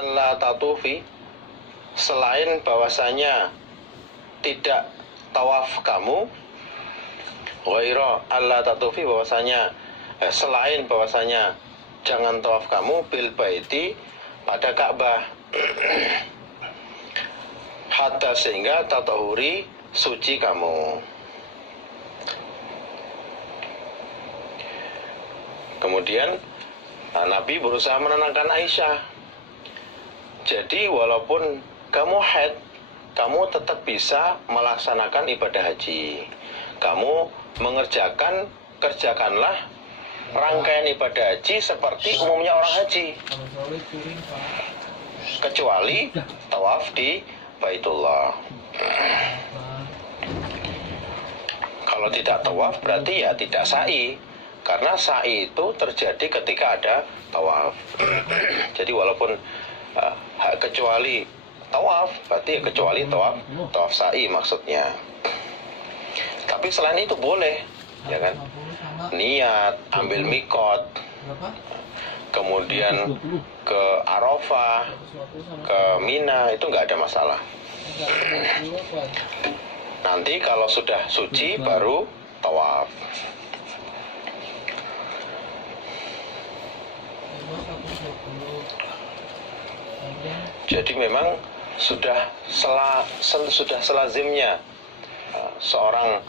alla tatufi, selain bahwasanya tidak tawaf kamu, ghaira alla tatufi, bahwasanya selain bahwasanya jangan tawaf kamu, bil baiti, pada Ka'bah, hatta, sehingga tatahuri, suci kamu. Kemudian Nabi berusaha menenangkan Aisyah. Jadi walaupun kamu haid, kamu tetap bisa melaksanakan ibadah haji. Kamu kerjakanlah rangkaian ibadah haji seperti umumnya orang haji, kecuali tawaf di Baitullah. Kalau tidak tawaf berarti ya tidak sa'i, karena sa'i itu terjadi ketika ada tawaf. Jadi walaupun kecuali tawaf, berarti ya kecuali tawaf sa'i maksudnya. Tapi selain itu boleh, ya kan? Niat, ambil mikot, kemudian ke Arafah, ke Mina, itu nggak ada masalah. Nanti kalau sudah suci baru tawaf. Jadi memang sudah selazimnya seorang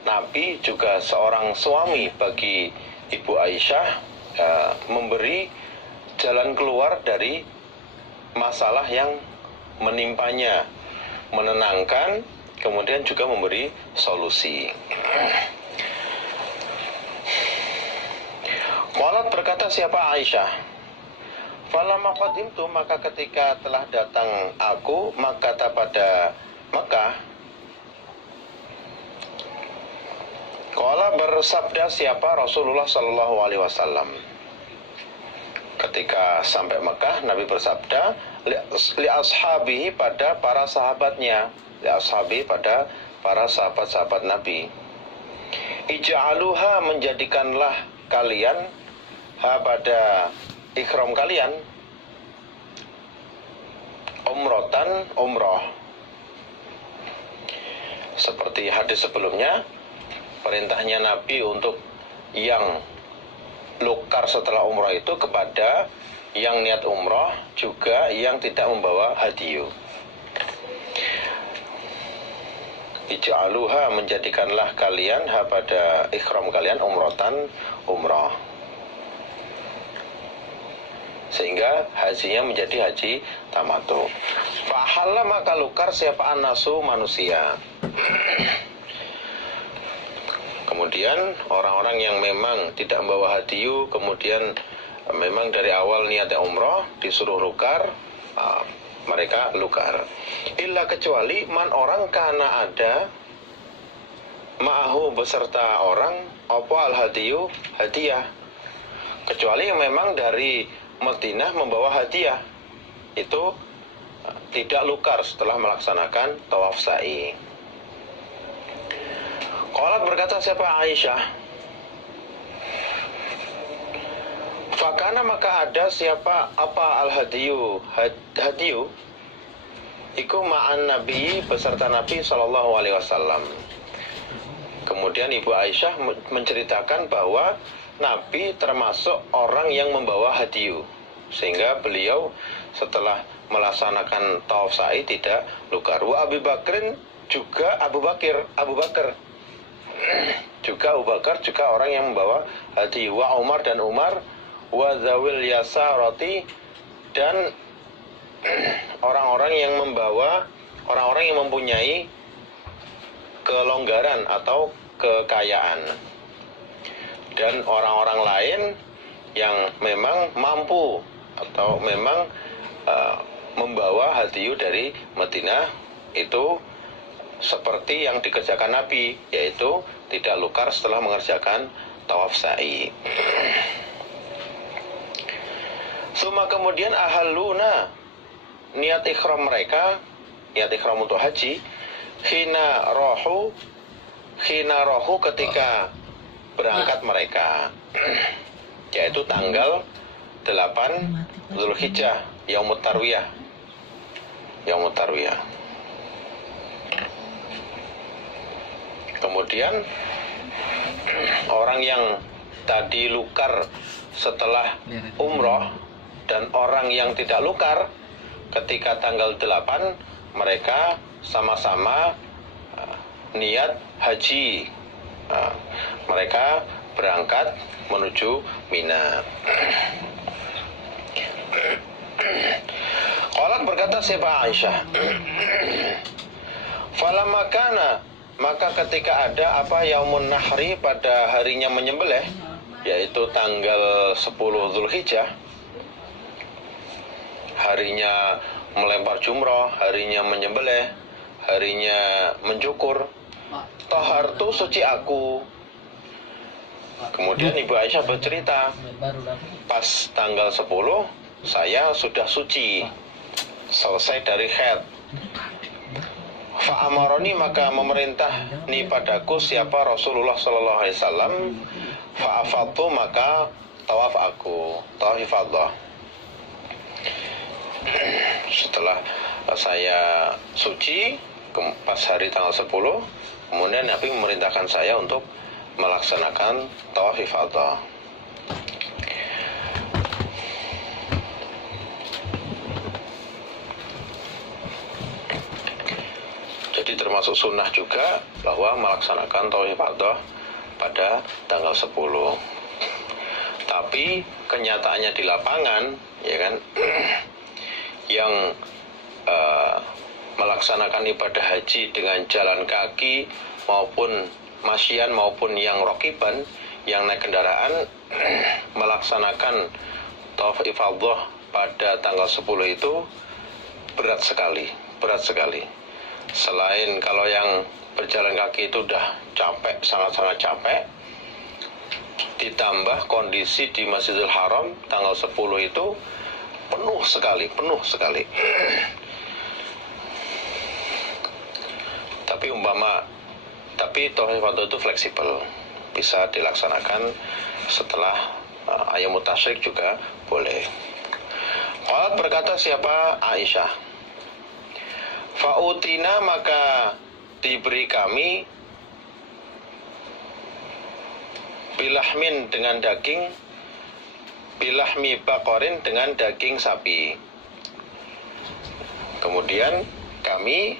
Nabi juga seorang suami bagi Ibu Aisyah memberi jalan keluar dari masalah yang menimpanya, menenangkan, kemudian juga memberi solusi. Qalat, berkata siapa Aisyah, falamma qadimtu, maka ketika telah datang aku Makkah, pada Mekah, qala, bersabda siapa Rasulullah sallallahu alaihi wasallam. Ketika sampai Mekah, Nabi bersabda li ashabihi, pada para sahabatnya, li ashabi, pada para sahabat-sahabat Nabi, ij'aluha, menjadikanlah kalian, ha, pada ikhram kalian, umrotan, umroh. Seperti hadis sebelumnya, perintahnya Nabi untuk yang lukar setelah umroh itu kepada yang niat umroh, juga yang tidak membawa hadiyu. Ij'aluha, menjadikanlah kalian, ha, pada ikhram kalian, umrotan, umroh, sehingga hajinya menjadi haji tamattu. Fahalla, maka lukar siapa anasu, manusia. Kemudian orang-orang yang memang tidak membawa hadiyu, kemudian memang dari awal niatnya umroh, disuruh lukar, mereka lukar. Illa, kecuali man, orang, kana, ada, ma'ahu, beserta orang, apa al hadiyu, hadiah. Kecuali yang memang dari Madinah membawa hadiah, itu tidak lukar setelah melaksanakan tawaf sa'i. Qalat, berkata siapa Aisyah, fakana, maka ada siapa apa al hadiyu, hadiyu iku ma'an Nabi, beserta Nabi sallallahu alaihi wasallam. Kemudian Ibu Aisyah menceritakan bahwa Nabi termasuk orang yang membawa hadiyu, sehingga beliau setelah melaksanakan tawaf sa'i tidak lukar. Wa Abu Bakrin, juga Abu Bakar juga Abu Bakar, juga orang yang membawa hadiyu. Wa Umar, dan Umar. Wa zawil yasarati, dan orang-orang yang membawa, orang-orang yang mempunyai kelonggaran atau kekayaan, dan orang-orang lain yang memang mampu atau memang membawa hadiyu dari Madinah, itu seperti yang dikerjakan Nabi, yaitu tidak lukar setelah mengerjakan tawaf sa'i. Suma, kemudian ahalluna, niat ikhram mereka, niat ikhram untuk haji, khina rohu, ketika berangkat mereka, yaitu tanggal 8 Zulhijjah, Yaumut Tarwiyah. Yaumut Tarwiyah. Kemudian orang yang tadi lukar setelah umroh dan orang yang tidak lukar ketika tanggal 8 mereka sama-sama niat haji. Mereka berangkat menuju Mina. Qalat berkata siapa Aisyah, falamma kana, maka ketika ada apa yaumun nahri, pada harinya menyembelih, yaitu tanggal 10 Zulhijjah, harinya melempar jumroh, harinya menyembelih, harinya mencukur, tahartu, suci aku. Kemudian Ibu Aisyah bercerita, pas tanggal 10 saya sudah suci, selesai dari haid. Fa'amaroni, maka memerintah ni padaku siapa Rasulullah sallallahu alaihi wasallam, fa'afadtu, maka tawaf aku, tawaf ifadah. Setelah saya suci pas hari tanggal 10, kemudian Nabi memerintahkan saya untuk melaksanakan tawaf ifadah. Jadi termasuk sunnah juga bahwa melaksanakan tawaf ifadah pada tanggal 10. Tapi kenyataannya di lapangan, ya kan, yang melaksanakan ibadah haji dengan jalan kaki maupun masyian maupun yang rokiban, yang naik kendaraan, melaksanakan tawaf ifadah pada tanggal 10 itu berat sekali. Selain kalau yang berjalan kaki itu udah capek, sangat-sangat capek, ditambah kondisi di Masjidil Haram tanggal 10 itu penuh sekali. Tapi tawaf ifadah itu fleksibel, bisa dilaksanakan setelah ayyamut tasyrik juga boleh. Qalat berkata siapa Aisyah, fa'utina, maka diberi kami bilahmin, dengan daging, bilahmi bakorin, dengan daging sapi. Kemudian kami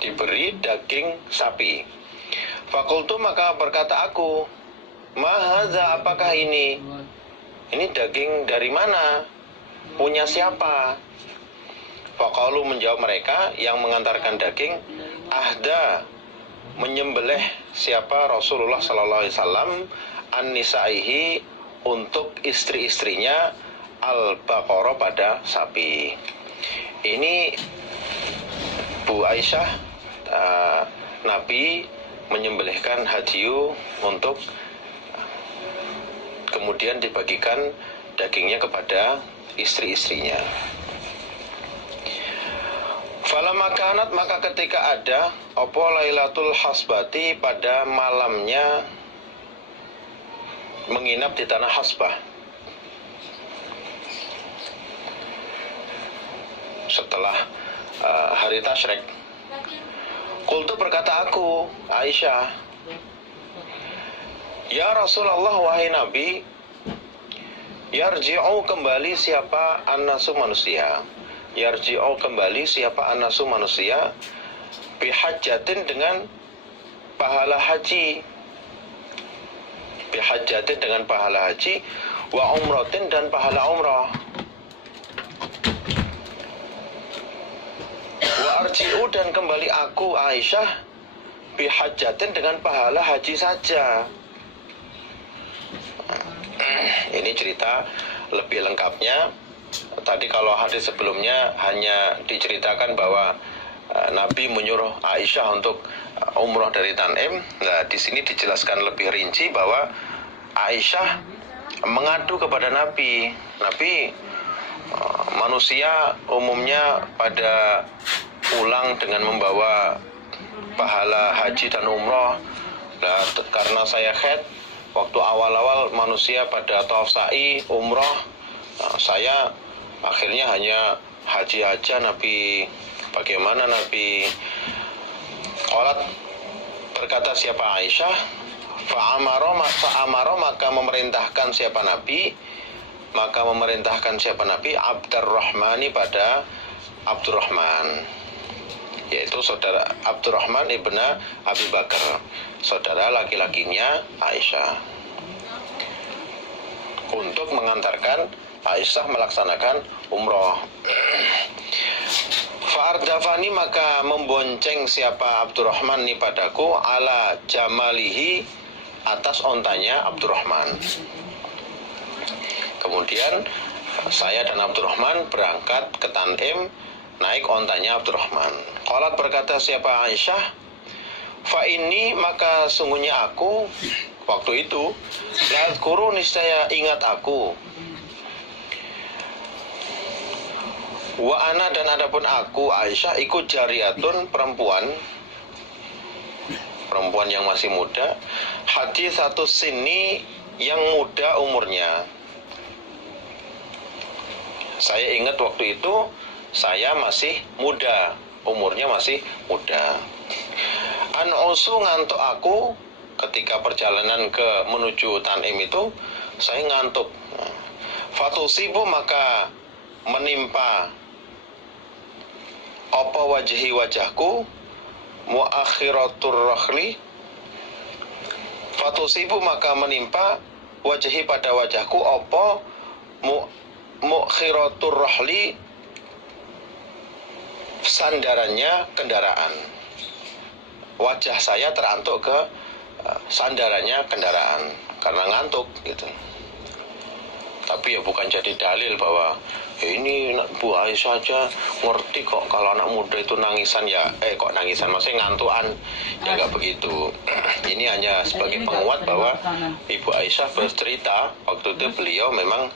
diberi daging sapi. Fakultu, maka berkata aku, mahaza, apakah ini? Ini daging dari mana? Punya siapa? Faqalu, menjawab mereka yang mengantarkan daging, ahda, menyembelih siapa Rasulullah sallallahu alaihi wasallam an-nisaihi, untuk istri-istrinya, al-baqarah, pada sapi. Ini Bu Aisyah, Nabi menyembelihkan hadiyu untuk kemudian dibagikan dagingnya kepada istri-istrinya. Falamma kanat, maka ketika ada apa Lailatul Hasbati, pada malamnya menginap di tanah Hasbah, setelah hari tasyrik. Qultu, berkata aku Aisyah, ya Rasulullah, wahai Nabi, yarji'u, kembali siapa an-nasu, manusia, yarji'u, kembali siapa an-nasu, manusia, bihajjatin, dengan pahala haji, bihajjatin, dengan pahala haji, wa umratin, dan pahala umrah, wa arji'u, dan kembali aku Aisyah bihajjatin, dengan pahala haji saja. Ini cerita lebih lengkapnya. Tadi kalau hadis sebelumnya hanya diceritakan bahwa Nabi menyuruh Aisyah untuk umroh dari Tanim. Nah, di sini dijelaskan lebih rinci bahwa Aisyah mengadu kepada Nabi. Manusia umumnya pada pulang dengan membawa pahala haji dan umroh. Nah, karena saya haid, waktu awal-awal manusia pada tawaf sa'i, umroh, saya akhirnya hanya haji aja Nabi. Bagaimana Nabi? Qalat, berkata siapa Aisyah, fa'amaro maka memerintahkan siapa Nabi, Abdurrahmani pada Abdurrahman, yaitu saudara Abdurrahman ibn Abi Bakar, saudara laki-lakinya Aisyah, untuk mengantarkan Aisyah melaksanakan umroh. Fa'ardafani, maka membonceng siapa Abdurrahman ini padaku, ala jamalihi, atas ontanya Abdurrahman. Kemudian saya dan Abdurrahman berangkat ke Tanim, naik ontanya Abdurrahman. Qalat, berkata siapa Aisyah, fa inni, maka sungguhnya aku waktu itu, la adkuru, niscaya ingat aku, wa ana, dan adapun aku Aisyah, ikut jariyatun, perempuan yang masih muda, haditsatus sinni, yang muda umurnya. Saya ingat waktu itu saya masih muda, umurnya masih muda. An usu, ngantuk aku ketika perjalanan menuju Tanim itu, saya ngantuk. Fatusibu, maka menimpa apa wajahku, muakhiratur rahli. Fatusibu, maka menimpa wajahi, pada wajahku, apa muakhiratur rahli, sandarannya kendaraan. Wajah saya terantuk ke sandarannya kendaraan karena ngantuk gitu. Tapi ya bukan jadi dalil bahwa ini Bu Aisyah aja ngerti kok kalau anak muda itu nangisan, ya kok nangisan, maksudnya ngantuan, ya nggak begitu. Ini hanya sebagai penguat bahwa Ibu Aisyah bercerita waktu itu beliau memang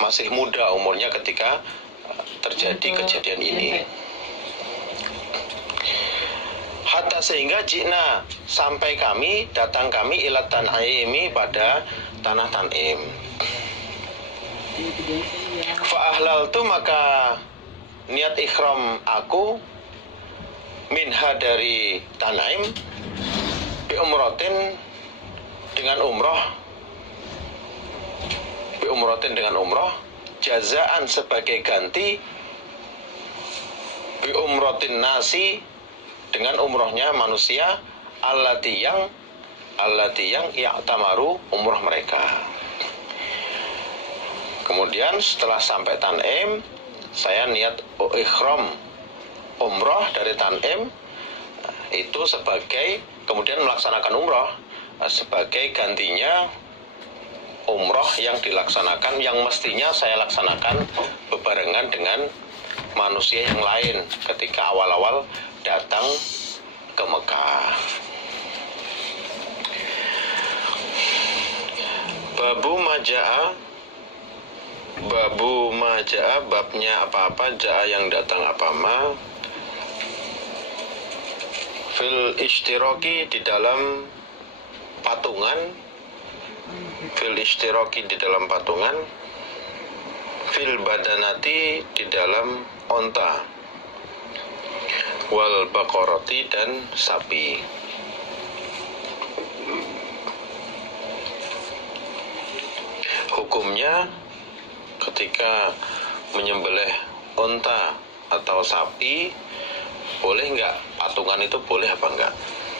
masih muda umurnya ketika terjadi kejadian ini. Hatta, sehingga jina, sampai kami, datang kami, ilat Tan'imi, pada tanah Tanim. Fa'ahlaltu, maka niat ikhram aku, minha, dari Tanim, bi umrotin, dengan umroh, jazaan, sebagai ganti, bi umrotin nasi, dengan umrohnya manusia, allati yang ya'tamaru, umroh mereka. Kemudian setelah sampai Tanim, saya niat ikhram umroh dari Tanim, itu sebagai, kemudian melaksanakan umroh sebagai gantinya umroh yang dilaksanakan, yang mestinya saya laksanakan bebarengan dengan manusia yang lain ketika awal-awal datang ke Mekah. Babu maja'a, babnya apa-apa, ja'a yang datang apa-ma, fil ishtiraki, di dalam patungan, fil badanati, di dalam onta, wal baqarati, dan sapi. Hukumnya ketika menyembelih onta atau sapi, boleh nggak? Patungan itu boleh apa enggak?